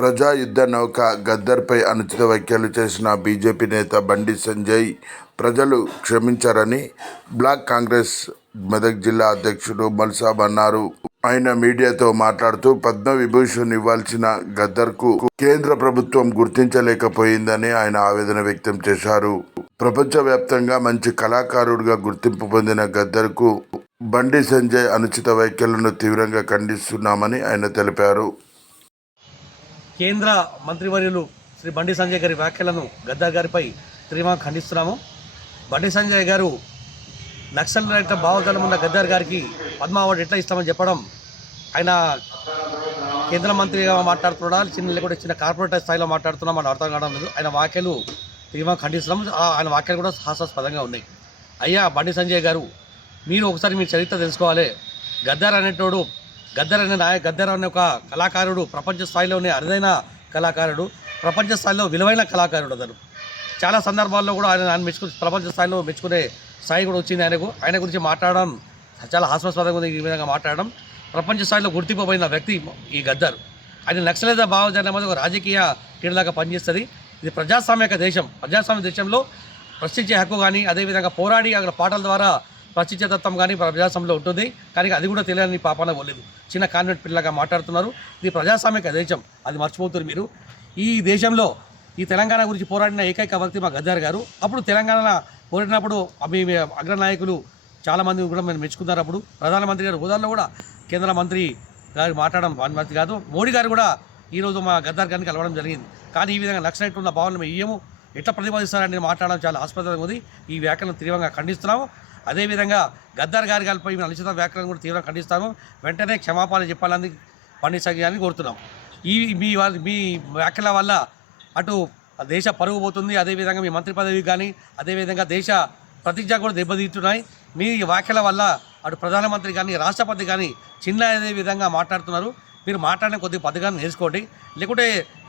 ప్రజా యుద్ధ నౌక గద్దర్పై అనుచిత వ్యాఖ్యలు చేసిన బీజేపీ నేత బండి సంజయ్ ప్రజలు క్షమించారని బ్లాక్ కాంగ్రెస్ మెదక్ జిల్లా అధ్యక్షుడు మల్సాబ్ అన్నారు. ఆయన మీడియాతో మాట్లాడుతూ పద్మ విభూషణ్ ఇవ్వాల్సిన గద్దర్కు కేంద్ర ప్రభుత్వం గుర్తించలేకపోయిందని ఆయన ఆవేదన వ్యక్తం చేశారు. ప్రపంచవ్యాప్తంగా మంచి కళాకారుడిగా గుర్తింపు పొందిన గద్దర్కు బండి సంజయ్ అనుచిత వ్యాఖ్యలను తీవ్రంగా ఖండిస్తున్నామని ఆయన తెలిపారు. కేంద్ర మంత్రివర్యులు శ్రీ బండి సంజయ్ గారి వ్యాఖ్యలను గద్దార్ గారిపై తీవ్రంగా ఖండిస్తున్నాము. బండి సంజయ్ గారు నక్సల్ రైత భావజాలం ఉన్న గద్దార్ గారికి పద్మ అవార్డు ఎట్లా ఇస్తామని చెప్పడం ఆయన కేంద్ర మంత్రిగా మాట్లాడుతున్నా చిన్న లేకుండా చిన్న కార్పొరేట్ స్థాయిలో మాట్లాడుతున్నా మనం అర్థం కావడం లేదు. ఆయన వ్యాఖ్యలు తీవ్రంగా ఖండిస్తున్నాం ఆ- ఆయన వ్యాఖ్యలు కూడా హాస్యాస్పదంగా ఉన్నాయి. అయ్యా బండి సంజయ్ గారు మీరు ఒకసారి మీ చరిత్ర తెలుసుకోవాలి. గద్దార్ అనేటోడు గద్దర్ అనే నాయ గద్దర్ అనే ఒక కళాకారుడు ప్రపంచ స్థాయిలోనే అరుదైన కళాకారుడు ప్రపంచ స్థాయిలో విలువైన కళాకారుడు అతను. చాలా సందర్భాల్లో కూడా ఆయన ఆయన మెచ్చుకు ప్రపంచ స్థాయిలో మెచ్చుకునే స్థాయి కూడా వచ్చింది ఆయనకు. ఆయన గురించి మాట్లాడడం చాలా హాస్యాస్పదంగా ఉంది ఈ విధంగా మాట్లాడడం. ప్రపంచ స్థాయిలో గుర్తింపబడిన వ్యక్తి ఈ గద్దర్. ఆయన నక్సలేత భావజాలం అనేది ఒక రాజకీయ క్రీడలాగా పనిచేస్తుంది. ఇది ప్రజాస్వామ్యక దేశం. ప్రజాస్వామ్య దేశంలో ప్రశ్నించే హక్కు కానీ అదేవిధంగా పోరాడి అక్కడ పాటల ద్వారా ప్రతిచేతత్వం కానీ ప్రజాస్వామ్యంలో ఉంటుంది. కానీ అది కూడా తెలియని పాపాన పోలేదు. చిన్న కాన్వెంట్ పిల్లగా మాట్లాడుతున్నారు. ఇది ప్రజాస్వామిక దేశం. అది మర్చిపోతున్నారు మీరు. ఈ దేశంలో ఈ తెలంగాణ గురించి పోరాడిన ఏకైక వ్యక్తి మా గద్దార్ గారు. అప్పుడు తెలంగాణ పోరాడినప్పుడు మీ అగ్రనాయకులు చాలామంది కూడా మేము మెచ్చుకున్నారు అప్పుడు. ప్రధానమంత్రి గారు హోదాలో కూడా కేంద్ర మంత్రి గారు మాట్లాడడం మంత్రి కాదు. మోడీ గారు కూడా ఈరోజు మా గద్దార్ గారిని కలవడం జరిగింది. కానీ ఈ విధంగా నక్సలైట్ ఉన్న భావనలు మేము ఇయ్యము. ఎట్లా ప్రతిపాదిస్తారని మాట్లాడడం చాలా ఆస్పదంగా ఉంది ఈ వ్యాఖ్యలను తీవ్రంగా ఖండిస్తున్నాము. అదేవిధంగా గద్దర్ గారి గారిపై మేము అనుచిత వ్యాఖ్యలను కూడా తీవ్రంగా ఖండిస్తాము. వెంటనే క్షమాపణ చెప్పాలని పండిత్ సంఘాన్ని కోరుతున్నాం. ఈ మీ మీ వ్యాఖ్యల వల్ల అటు దేశ పరుగు పోతుంది. అదేవిధంగా మీ మంత్రి పదవి కానీ అదేవిధంగా దేశ ప్రతిజ్ఞ కూడా దెబ్బతీస్తున్నాయి. మీ వ్యాఖ్యల వల్ల అటు ప్రధానమంత్రి కానీ రాష్ట్రపతి కానీ చిన్న అదే విధంగా మాట్లాడుతున్నారు. మీరు మాట్లాడిన కొద్ది పద్ధతిగా నేర్చుకోండి. లేకుంటే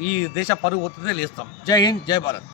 ఈ దేశ పరుగు పోతుందే లేస్తాం. జై హింద్ జై భారత్.